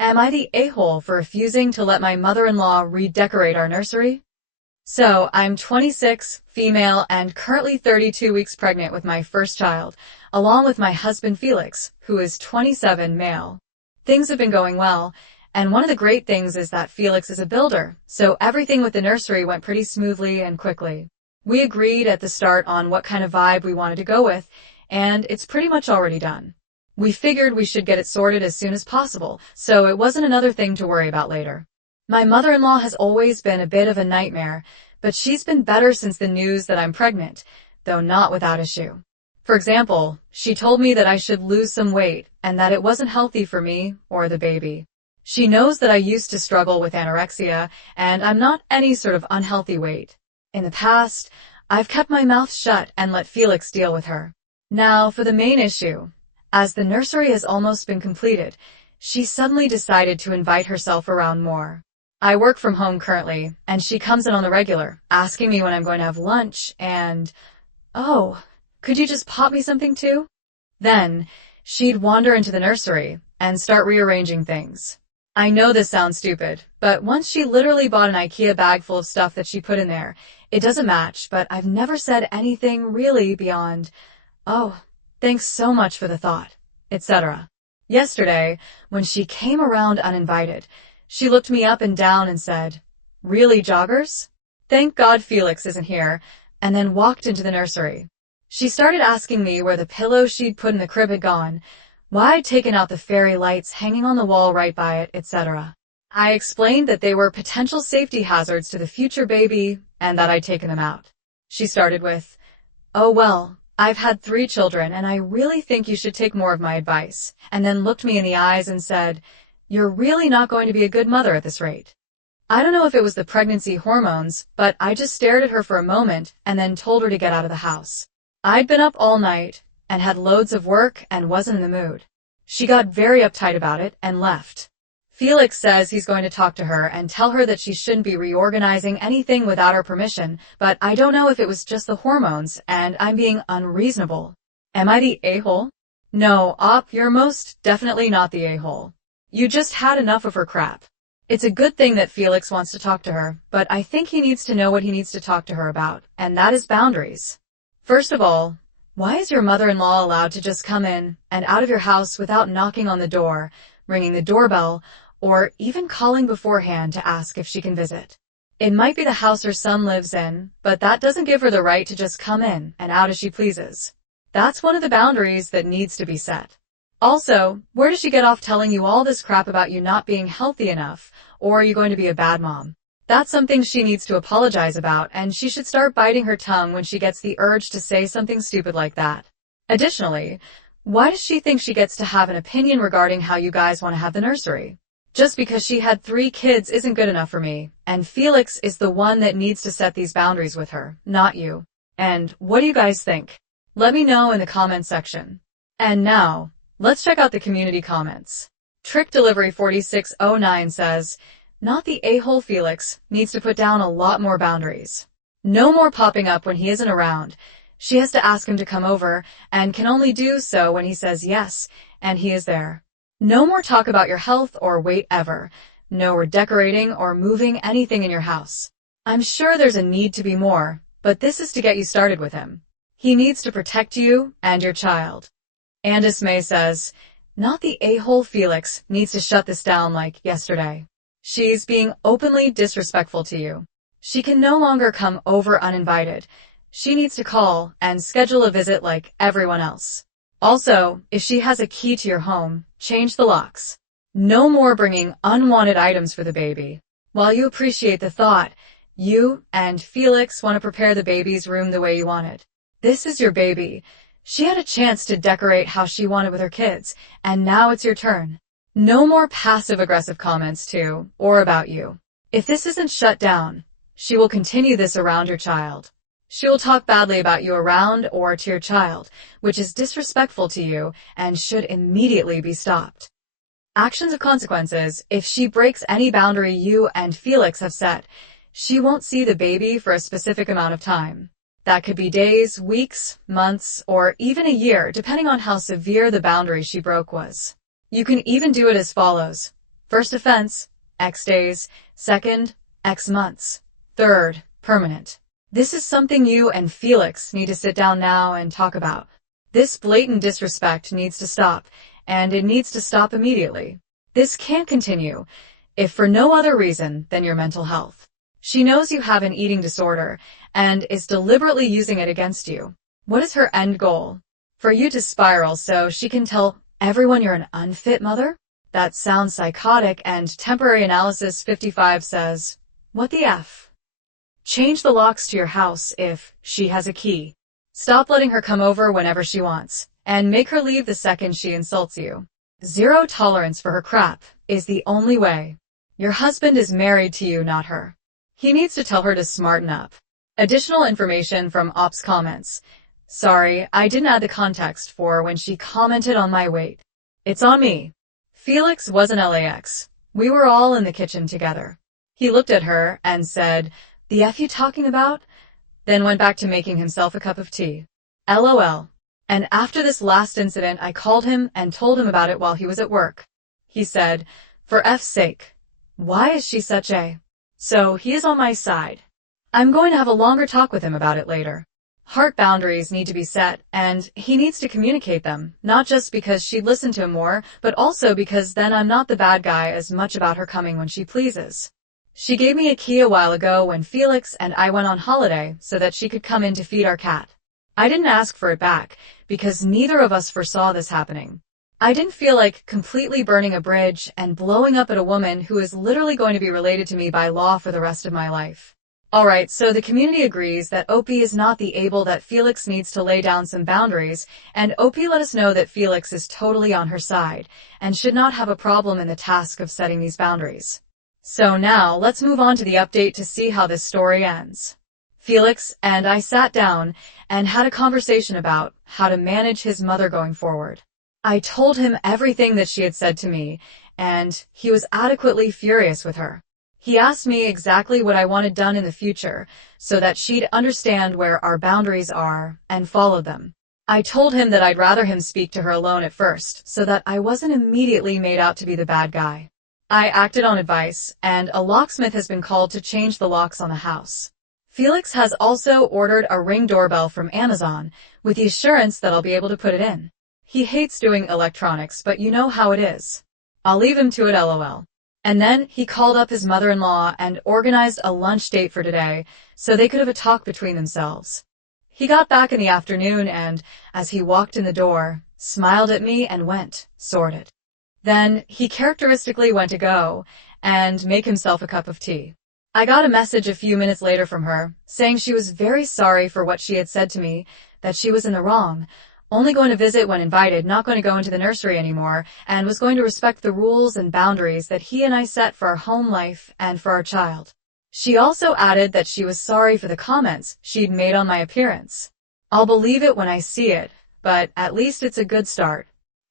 Am I the a-hole for refusing to let my mother-in-law redecorate our nursery? So, I'm 26, female, and currently 32 weeks pregnant with my first child, along with my husband Felix, who is 27, male. Things have been going well, and one of the great things is that Felix is a builder, so everything with the nursery went pretty smoothly and quickly. We agreed at the start on what kind of vibe we wanted to go with, and it's pretty much already done. We figured we should get it sorted as soon as possible, so it wasn't another thing to worry about later. My mother-in-law has always been a bit of a nightmare, but she's been better since the news that I'm pregnant, though not without issue. For example, she told me that I should lose some weight and that it wasn't healthy for me or the baby. She knows that I used to struggle with anorexia, and I'm not any sort of unhealthy weight. In the past, I've kept my mouth shut and let Felix deal with her. Now, for the main issue. As the nursery has almost been completed, she suddenly decided to invite herself around more. I work from home currently, and she comes in on the regular, asking me when I'm going to have lunch, and, oh, could you just pop me something too? Then, she'd wander into the nursery and start rearranging things. I know this sounds stupid, but once she literally bought an IKEA bag full of stuff that she put in there. It doesn't match, but I've never said anything really beyond, oh, thanks so much for the thought, etc. Yesterday, when she came around uninvited, she looked me up and down and said, "Really, joggers? Thank God Felix isn't here," and then walked into the nursery. She started asking me where the pillow she'd put in the crib had gone, why I'd taken out the fairy lights hanging on the wall right by it, etc. I explained that they were potential safety hazards to the future baby and that I'd taken them out. She started with, "Oh well, I've had 3 children and I really think you should take more of my advice," and then looked me in the eyes and said, "You're really not going to be a good mother at this rate." I don't know if it was the pregnancy hormones, but I just stared at her for a moment and then told her to get out of the house. I'd been up all night and had loads of work and wasn't in the mood. She got very uptight about it and left. Felix says he's going to talk to her and tell her that she shouldn't be reorganizing anything without her permission, but I don't know if it was just the hormones and I'm being unreasonable. Am I the a-hole? No, you're most definitely not the a-hole. You just had enough of her crap. It's a good thing that Felix wants to talk to her, but I think he needs to know what he needs to talk to her about, and that is boundaries. First of all, why is your mother-in-law allowed to just come in and out of your house without knocking on the door, ringing the doorbell, or even calling beforehand to ask if she can visit? It might be the house her son lives in, but that doesn't give her the right to just come in and out as she pleases. That's one of the boundaries that needs to be set. Also, where does she get off telling you all this crap about you not being healthy enough, or are you going to be a bad mom? That's something she needs to apologize about, and she should start biting her tongue when she gets the urge to say something stupid like that. Additionally, why does she think she gets to have an opinion regarding how you guys want to have the nursery? Just because she had 3 kids isn't good enough for me, and Felix is the one that needs to set these boundaries with her, not you. And what do you guys think? Let me know in the comments section. And now, let's check out the community comments. Trick Delivery 4609 says, "Not the a-hole Felix needs to put down a lot more boundaries. No more popping up when he isn't around. She has to ask him to come over, and can only do so when he says yes, and he is there. No more talk about your health or weight ever. No redecorating or moving anything in your house. I'm sure there's a need to be more, but this is to get you started with him. He needs to protect you and your child." Andis May says, "Not the a-hole Felix needs to shut this down like yesterday. She's being openly disrespectful to you. She can no longer come over uninvited. She needs to call and schedule a visit like everyone else. Also, if she has a key to your home, change the locks. No more bringing unwanted items for the baby. While you appreciate the thought, you and Felix want to prepare the baby's room the way you want it. This is your baby. She had a chance to decorate how she wanted with her kids, and now it's your turn. No more passive-aggressive comments to or about you. If this isn't shut down, she will continue this around your child. She will talk badly about you around or to your child, which is disrespectful to you and should immediately be stopped. Actions of consequences. If she breaks any boundary you and Felix have set, she won't see the baby for a specific amount of time. That could be days, weeks, months, or even a year, depending on how severe the boundary she broke was. You can even do it as follows. First offense, X days. Second, X months. Third, permanent. This is something you and Felix need to sit down now and talk about. This blatant disrespect needs to stop, and it needs to stop immediately. This can't continue, if for no other reason than your mental health. She knows you have an eating disorder and is deliberately using it against you. What is her end goal? For you to spiral so she can tell everyone you're an unfit mother? That sounds psychotic, and Temporary Analysis 55 says, what the F? Change the locks to your house if she has a key. Stop letting her come over whenever she wants, and make her leave the second she insults you. Zero tolerance for her crap is the only way. Your husband is married to you, not her. He needs to tell her to smarten up. Additional information from Ops comments. Sorry, I didn't add the context for when she commented on my weight. It's on me. Felix was an LAX. We were all in the kitchen together. He looked at her and said, "The F you talking about?" Then went back to making himself a cup of tea. LOL. And after this last incident, I called him and told him about it while he was at work. He said, "For F's sake, why is she such a..." So he is on my side. I'm going to have a longer talk with him about it later. Heart boundaries need to be set, and he needs to communicate them, not just because she'd listen to him more, but also because then I'm not the bad guy as much about her coming when she pleases. She gave me a key a while ago when Felix and I went on holiday so that she could come in to feed our cat. I didn't ask for it back, because neither of us foresaw this happening. I didn't feel like completely burning a bridge and blowing up at a woman who is literally going to be related to me by law for the rest of my life. Alright, so the community agrees that OP is not the able that Felix needs to lay down some boundaries, and OP let us know that Felix is totally on her side, and should not have a problem in the task of setting these boundaries. So now, let's move on to the update to see how this story ends. Felix and I sat down and had a conversation about how to manage his mother going forward. I told him everything that she had said to me, and he was adequately furious with her. He asked me exactly what I wanted done in the future, so that she'd understand where our boundaries are and follow them. I told him that I'd rather him speak to her alone at first, so that I wasn't immediately made out to be the bad guy. I acted on advice, and a locksmith has been called to change the locks on the house. Felix has also ordered a Ring doorbell from Amazon, with the assurance that I'll be able to put it in. He hates doing electronics, but you know how it is. I'll leave him to it, LOL. And then he called up his mother-in-law and organized a lunch date for today, so they could have a talk between themselves. He got back in the afternoon and, as he walked in the door, smiled at me and went, sorted. Then he characteristically went to go and make himself a cup of tea. I got a message a few minutes later from her, saying she was very sorry for what she had said to me, that she was in the wrong, only going to visit when invited, not going to go into the nursery anymore, and was going to respect the rules and boundaries that he and I set for our home life and for our child. She also added that she was sorry for the comments she'd made on my appearance. I'll believe it when I see it, but at least it's a good start.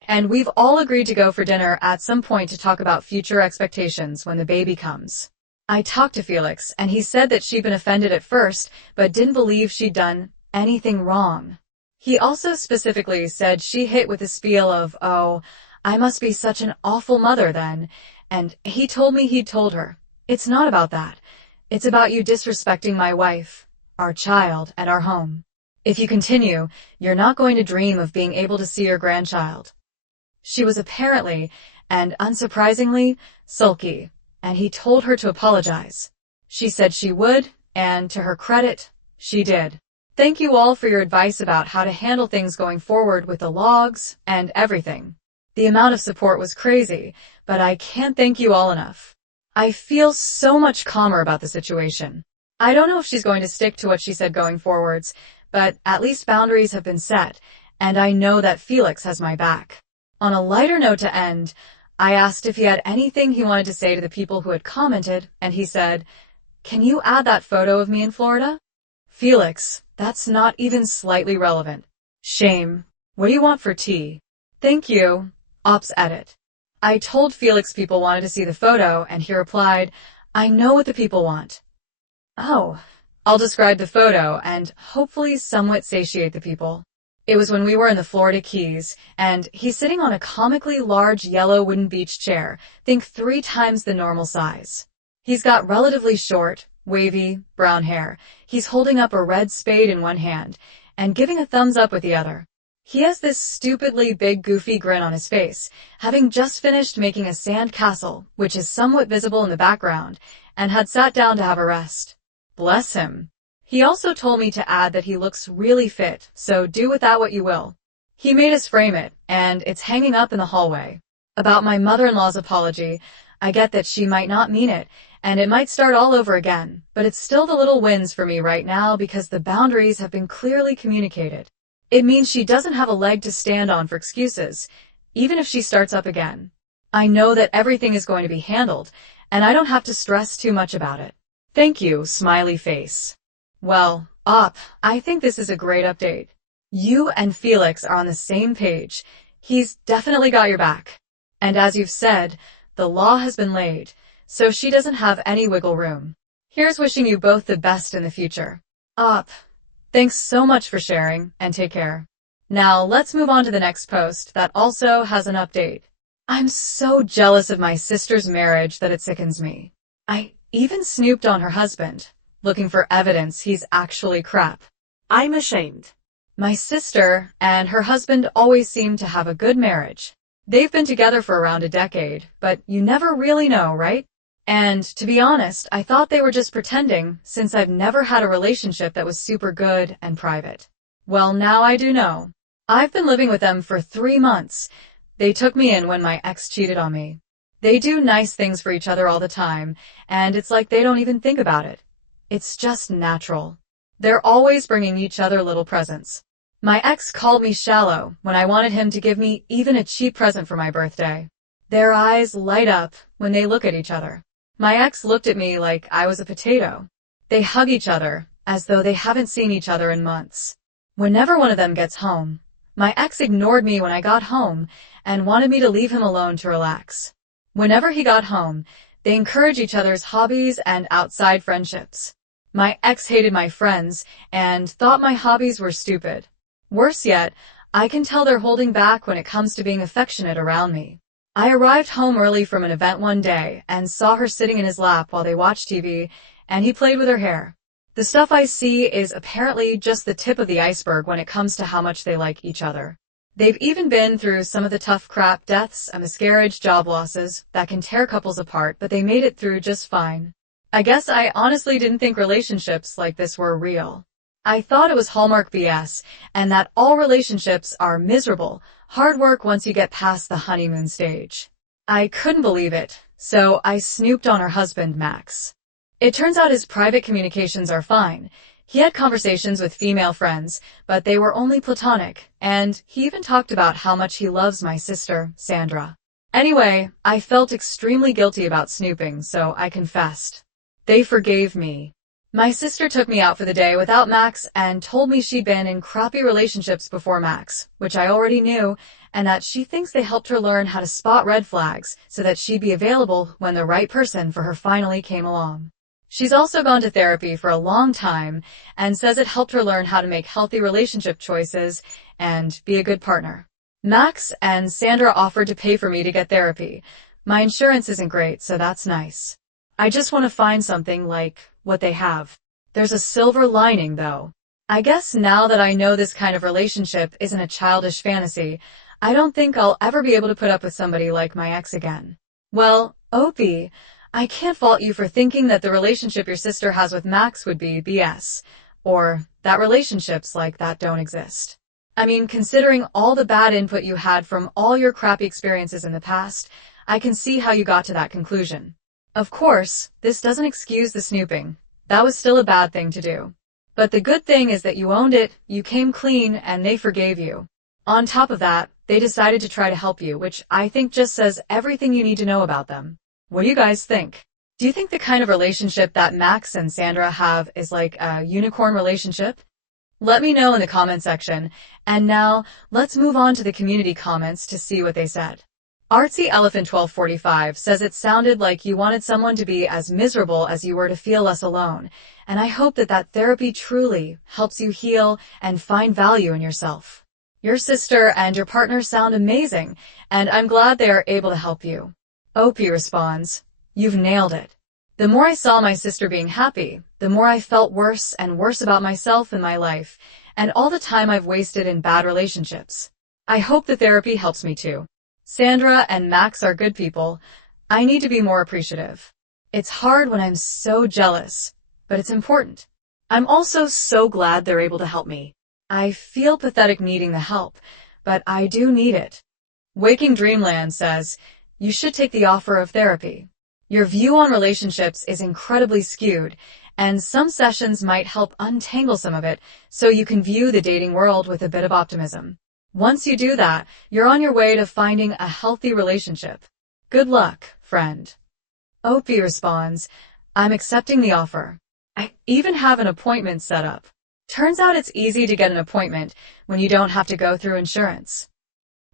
And we've all agreed to go for dinner at some point to talk about future expectations when the baby comes. I talked to Felix, and he said that she'd been offended at first, but didn't believe she'd done anything wrong. He also specifically said she hit with a spiel of, "Oh, I must be such an awful mother then," and he told me he'd told her, "It's not about that. It's about you disrespecting my wife, our child, and our home. If you continue, you're not going to dream of being able to see your grandchild." She was apparently, and unsurprisingly, sulky, and he told her to apologize. She said she would, and to her credit, she did. Thank you all for your advice about how to handle things going forward with the logs and everything. The amount of support was crazy, but I can't thank you all enough. I feel so much calmer about the situation. I don't know if she's going to stick to what she said going forwards, but at least boundaries have been set, and I know that Felix has my back. On a lighter note to end, I asked if he had anything he wanted to say to the people who had commented, and he said, "Can you add that photo of me in Florida?" Felix, that's not even slightly relevant. Shame. What do you want for tea? Thank you. Ops edit. I told Felix people wanted to see the photo, and he replied, "I know what the people want." Oh. I'll describe the photo and hopefully somewhat satiate the people. It was when we were in the Florida Keys, and he's sitting on a comically large yellow wooden beach chair, think 3 times the normal size. He's got relatively short, wavy, brown hair. He's holding up a red spade in one hand, and giving a thumbs up with the other. He has this stupidly big goofy grin on his face, having just finished making a sand castle, which is somewhat visible in the background, and had sat down to have a rest. Bless him. He also told me to add that he looks really fit, so do with that what you will. He made us frame it, and it's hanging up in the hallway. About my mother-in-law's apology, I get that she might not mean it, and it might start all over again, but it's still the little wins for me right now because the boundaries have been clearly communicated. It means she doesn't have a leg to stand on for excuses, even if she starts up again. I know that everything is going to be handled, and I don't have to stress too much about it. Thank you, smiley face. Well, I think this is a great update. You and Felix are on the same page. He's definitely got your back. And as you've said, the law has been laid, so she doesn't have any wiggle room. Here's wishing you both the best in the future. Thanks so much for sharing, and take care. Now, let's move on to the next post that also has an update. I'm so jealous of my sister's marriage that it sickens me. I even snooped on her husband, looking for evidence he's actually crap. I'm ashamed. My sister and her husband always seem to have a good marriage. They've been together for around a decade, but you never really know, right? And to be honest, I thought they were just pretending since I've never had a relationship that was super good and private. Well, now I do know. I've been living with them for 3 months. They took me in when my ex cheated on me. They do nice things for each other all the time, and it's like they don't even think about it. It's just natural. They're always bringing each other little presents. My ex called me shallow when I wanted him to give me even a cheap present for my birthday. Their eyes light up when they look at each other. My ex looked at me like I was a potato. They hug each other as though they haven't seen each other in months. Whenever one of them gets home, my ex ignored me when I got home and wanted me to leave him alone to relax. Whenever he got home, they encourage each other's hobbies and outside friendships. My ex hated my friends and thought my hobbies were stupid. Worse yet, I can tell they're holding back when it comes to being affectionate around me. I arrived home early from an event one day and saw her sitting in his lap while they watched TV, and he played with her hair. The stuff I see is apparently just the tip of the iceberg when it comes to how much they like each other. They've even been through some of the tough crap, deaths, a miscarriage, job losses, that can tear couples apart, but they made it through just fine. I guess I honestly didn't think relationships like this were real. I thought it was Hallmark BS, and that all relationships are miserable, hard work once you get past the honeymoon stage. I couldn't believe it, so I snooped on her husband, Max. It turns out his private communications are fine. He had conversations with female friends, but they were only platonic, and he even talked about how much he loves my sister, Sandra. Anyway, I felt extremely guilty about snooping, so I confessed. They forgave me. My sister took me out for the day without Max and told me she'd been in crappy relationships before Max, which I already knew, and that she thinks they helped her learn how to spot red flags so that she'd be available when the right person for her finally came along. She's also gone to therapy for a long time and says it helped her learn how to make healthy relationship choices and be a good partner. Max and Sandra offered to pay for me to get therapy. My insurance isn't great, so that's nice. I just want to find something like what they have. There's a silver lining, though. I guess now that I know this kind of relationship isn't a childish fantasy, I don't think I'll ever be able to put up with somebody like my ex again. Well, Opie, I can't fault you for thinking that the relationship your sister has with Max would be BS, or that relationships like that don't exist. I mean, considering all the bad input you had from all your crappy experiences in the past, I can see how you got to that conclusion. Of course, this doesn't excuse the snooping. That was still a bad thing to do. But the good thing is that you owned it, you came clean, and they forgave you. On top of that, they decided to try to help you, which I think just says everything you need to know about them. What do you guys think? Do you think the kind of relationship that Max and Sandra have is like a unicorn relationship? Let me know in the comment section. And now, let's move on to the community comments to see what they said. Artsy Elephant 1245 says it sounded like you wanted someone to be as miserable as you were to feel less alone, and I hope that therapy truly helps you heal and find value in yourself. Your sister and your partner sound amazing, and I'm glad they are able to help you. Opie responds, "You've nailed it. The more I saw my sister being happy, the more I felt worse and worse about myself and my life, and all the time I've wasted in bad relationships. I hope the therapy helps me too. Sandra and Max are good people. I need to be more appreciative. It's hard when I'm so jealous, but it's important. I'm also so glad they're able to help me. I feel pathetic needing the help, but I do need it." Waking Dreamland says, "You should take the offer of therapy. Your view on relationships is incredibly skewed, and some sessions might help untangle some of it so you can view the dating world with a bit of optimism. Once you do that, you're on your way to finding a healthy relationship. Good luck, friend." Opie responds, "I'm accepting the offer. I even have an appointment set up. Turns out it's easy to get an appointment when you don't have to go through insurance."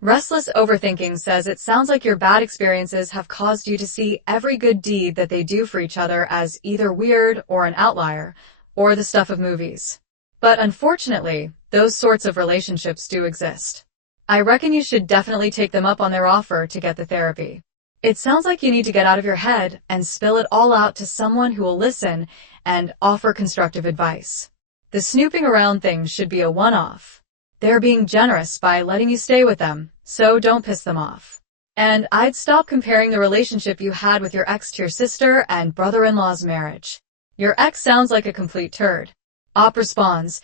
Restless Overthinking says, "It sounds like your bad experiences have caused you to see every good deed that they do for each other as either weird or an outlier, or the stuff of movies. But unfortunately, those sorts of relationships do exist. I reckon you should definitely take them up on their offer to get the therapy. It sounds like you need to get out of your head and spill it all out to someone who will listen and offer constructive advice. The snooping around thing should be a one-off. They're being generous by letting you stay with them, so don't piss them off. And I'd stop comparing the relationship you had with your ex to your sister and brother-in-law's marriage. Your ex sounds like a complete turd." Op responds,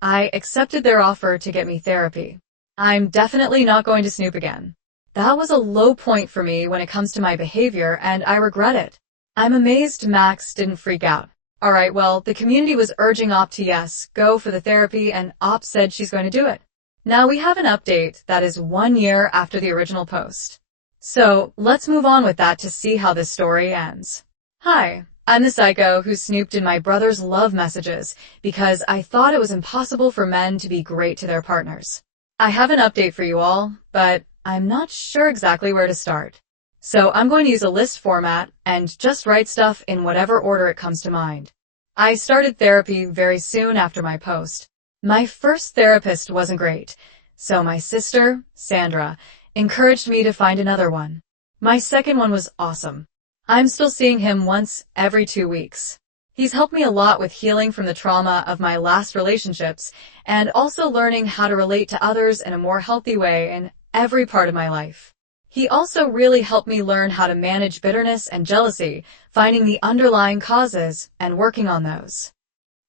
"I accepted their offer to get me therapy. I'm definitely not going to snoop again. That was a low point for me when it comes to my behavior, and I regret it." I'm amazed Max didn't freak out. Alright, well, the community was urging Op to go for the therapy, and Op said she's going to do it. Now we have an update that is 1 year after the original post. So let's move on with that to see how this story ends. "Hi, I'm the psycho who snooped in my brother's love messages because I thought it was impossible for men to be great to their partners. I have an update for you all, but I'm not sure exactly where to start. So I'm going to use a list format and just write stuff in whatever order it comes to mind. I started therapy very soon after my post. My first therapist wasn't great, so my sister, Sandra, encouraged me to find another one. My second one was awesome. I'm still seeing him once every 2 weeks. He's helped me a lot with healing from the trauma of my last relationships and also learning how to relate to others in a more healthy way in every part of my life. He also really helped me learn how to manage bitterness and jealousy, finding the underlying causes and working on those.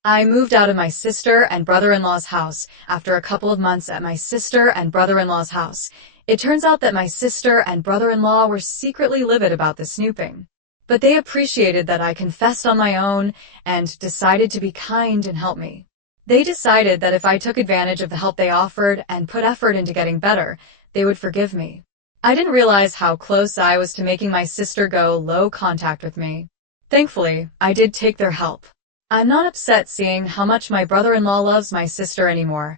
I moved out of my sister and brother-in-law's house after a couple of months at my sister and brother-in-law's house. It turns out that my sister and brother-in-law were secretly livid about the snooping. But they appreciated that I confessed on my own and decided to be kind and help me. They decided that if I took advantage of the help they offered and put effort into getting better, they would forgive me. I didn't realize how close I was to making my sister go low contact with me. Thankfully, I did take their help. I'm not upset seeing how much my brother-in-law loves my sister anymore.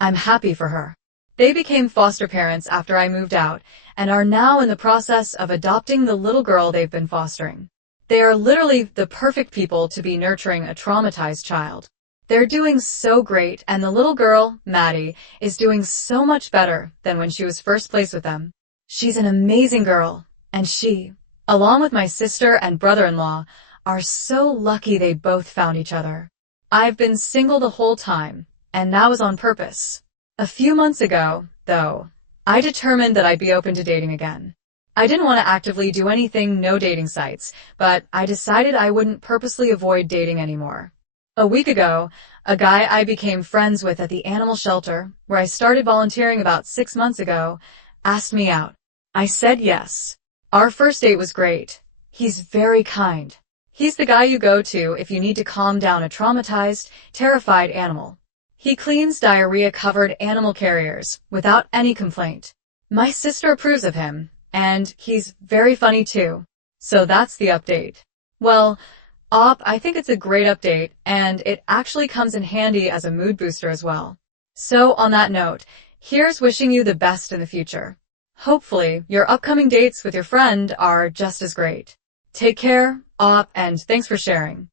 I'm happy for her. They became foster parents after I moved out and are now in the process of adopting the little girl they've been fostering. They are literally the perfect people to be nurturing a traumatized child. They're doing so great, and the little girl, Maddie, is doing so much better than when she was first placed with them. She's an amazing girl, and she, along with my sister and brother-in-law, are so lucky they both found each other. I've been single the whole time, and that was on purpose. A few months ago, though, I determined that I'd be open to dating again. I didn't want to actively do anything, no dating sites, but I decided I wouldn't purposely avoid dating anymore. A week ago, a guy I became friends with at the animal shelter, where I started volunteering about 6 months ago, asked me out. I said yes. Our first date was great. He's very kind. He's the guy you go to if you need to calm down a traumatized, terrified animal. He cleans diarrhea-covered animal carriers without any complaint. My sister approves of him, and he's very funny too. So that's the update. Well, I think it's a great update, and it actually comes in handy as a mood booster as well. So on that note, here's wishing you the best in the future. Hopefully, your upcoming dates with your friend are just as great. Take care, and thanks for sharing.